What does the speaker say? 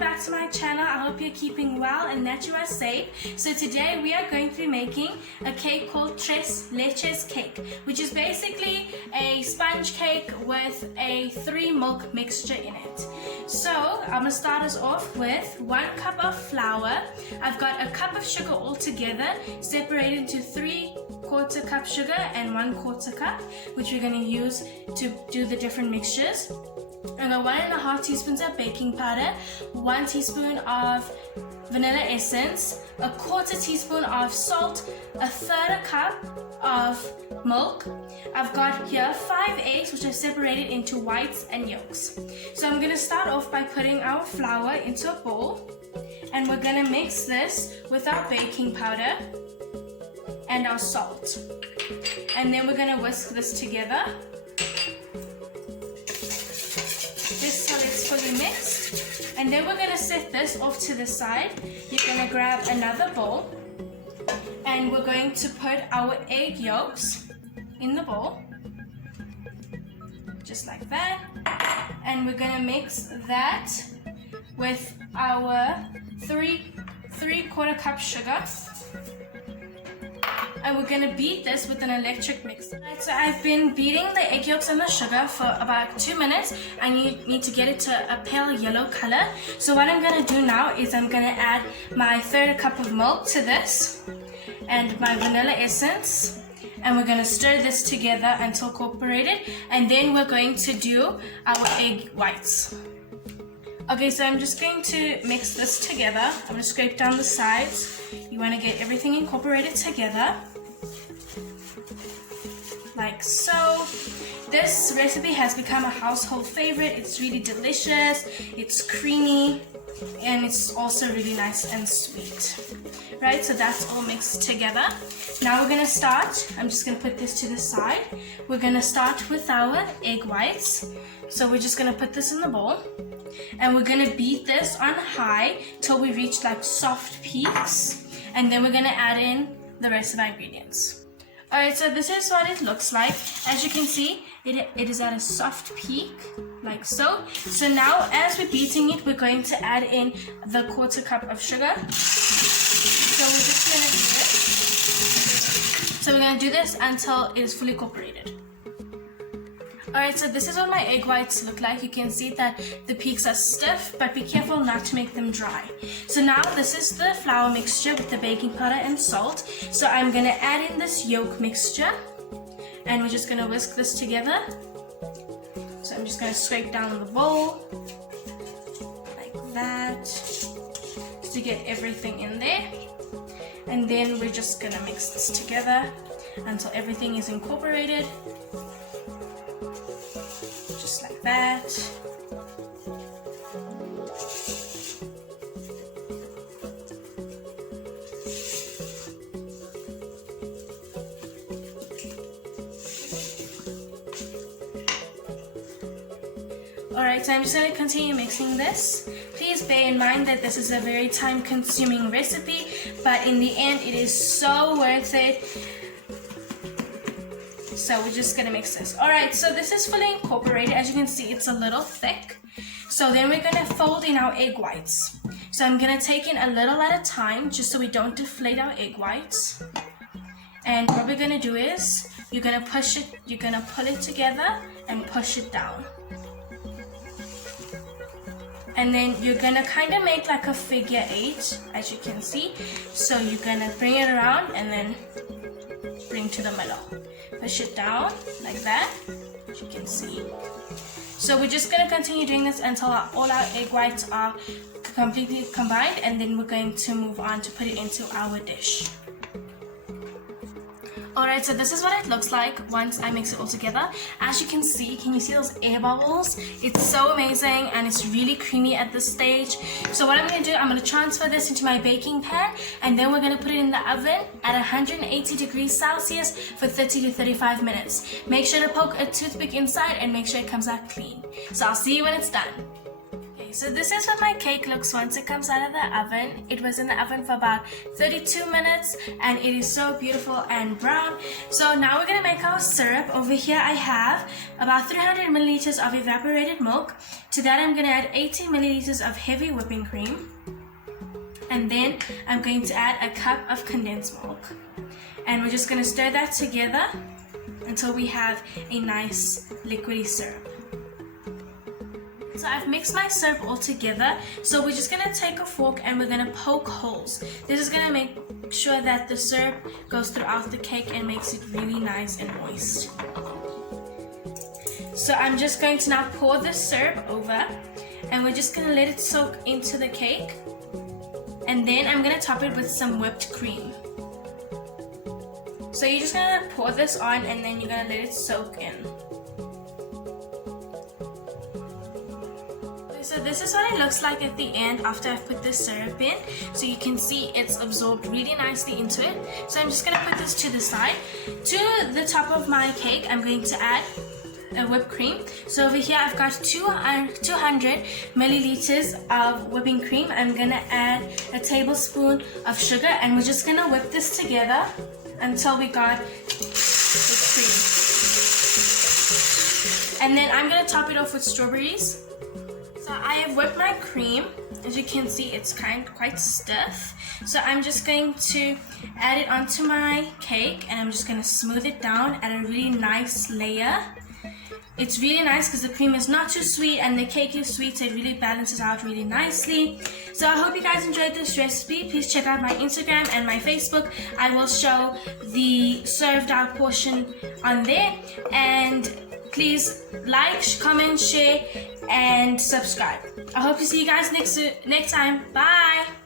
back to my channel. I hope you're keeping well and that you are safe. So today we are going to be making a cake called Tres Leches Cake, which is basically a sponge cake with a 3 milk mixture in it. So I'm gonna start us off with 1 cup of flour. I've got a cup of sugar all together, separated into 3/4 cup sugar and 1/4 cup, which we're gonna use to do the different mixtures. I got 1.5 teaspoons of baking powder, 1 teaspoon of vanilla essence, 1/4 teaspoon of salt, 1/3 cup of milk. I've got here 5 eggs, which are separated into whites and yolks. So I'm going to start off by putting our flour into a bowl, and we're going to mix this with our baking powder and our salt. And then we're going to whisk this together. Just so it's fully mixed. And then we're going to set this off to the side. You're going to grab another bowl, and we're going to put our egg yolks in the bowl, just like that. And we're going to mix that with our 3/4 cup sugar. And we're going to beat this with an electric mixer. Right, so I've been beating the egg yolks and the sugar for about 2 minutes. I need to get it to a pale yellow color. So what I'm going to do now is I'm going to add my 1/3 cup of milk to this and my vanilla essence. And we're going to stir this together until incorporated. And then we're going to do our egg whites. Okay, so I'm just going to mix this together. I'm going to scrape down the sides. You want to get everything incorporated together, like so. This recipe has become a household favorite. It's really delicious, it's creamy, and it's also really nice and sweet. Right, so that's all mixed together. Now we're going to start. I'm just going to put this to the side. We're going to start with our egg whites. So we're just going to put this in the bowl. And we're going to beat this on high till we reach like soft peaks. And then we're going to add in the rest of our ingredients. Alright, so this is what it looks like. As you can see, it is at a soft peak, like so. So now as we're beating it, we're going to add in the 1/4 cup of sugar. So we're just going to do it. So we're going to do this until it is fully incorporated. Alright, so this is what my egg whites look like. You can see that the peaks are stiff, but be careful not to make them dry. So now this is the flour mixture with the baking powder and salt. So I'm going to add in this yolk mixture, and we're just going to whisk this together. So I'm just going to scrape down the bowl, like that, just to get everything in there. And then we're just going to mix this together until everything is incorporated. Just like that. Alright, so I'm just going to continue mixing this. Please bear in mind that this is a very time-consuming recipe, but in the end it is so worth it. So we're just gonna mix this. Alright, so this is fully incorporated. As you can see, it's a little thick. So then we're gonna fold in our egg whites. So I'm gonna take in a little at a time, just so we don't deflate our egg whites. And what we're gonna do is, you're gonna pull it together and push it down. And then you're gonna kind of make like a figure 8, as you can see. So you're gonna bring it around and then bring to the middle. Push it down like that, as you can see. So we're just going to continue doing this until all our egg whites are completely combined, and then we're going to move on to put it into our dish. Alright, so this is what it looks like once I mix it all together. As you can see those air bubbles? It's so amazing, and it's really creamy at this stage. So what I'm going to do, I'm going to transfer this into my baking pan, and then we're going to put it in the oven at 180 degrees Celsius for 30 to 35 minutes. Make sure to poke a toothpick inside and make sure it comes out clean. So I'll see you when it's done. Okay, So this is what my cake looks once it comes out of the oven. It was in the oven for about 32 minutes and it is so beautiful and brown. So now we're gonna make our syrup. Over here I have about 300 milliliters of evaporated milk. To that I'm gonna add 80 milliliters of heavy whipping cream. And then I'm going to add a cup of condensed milk. And we're just gonna stir that together until we have a nice liquidy syrup. So I've mixed my syrup all together. So we're just gonna take a fork and we're gonna poke holes. This is gonna make sure that the syrup goes throughout the cake and makes it really nice and moist. So I'm just going to now pour the syrup over and we're just gonna let it soak into the cake. And then I'm gonna top it with some whipped cream. So you're just gonna pour this on and then you're gonna let it soak in. So this is what it looks like at the end after I've put the syrup in. So you can see it's absorbed really nicely into it. So I'm just going to put this to the side. To the top of my cake, I'm going to add a whipped cream. So over here I've got 200 milliliters of whipping cream. I'm going to add a tablespoon of sugar and we're just going to whip this together until we got the cream. And then I'm going to top it off with strawberries. So I have whipped my cream. As you can see, it's quite stiff. So I'm just going to add it onto my cake and I'm just going to smooth it down at a really nice layer. It's really nice because the cream is not too sweet and the cake is sweet, so it really balances out really nicely. So I hope you guys enjoyed this recipe. Please check out my Instagram and my Facebook. I will show the served out portion on there. And please like, comment, share, and subscribe. I hope to see you guys next time. Bye!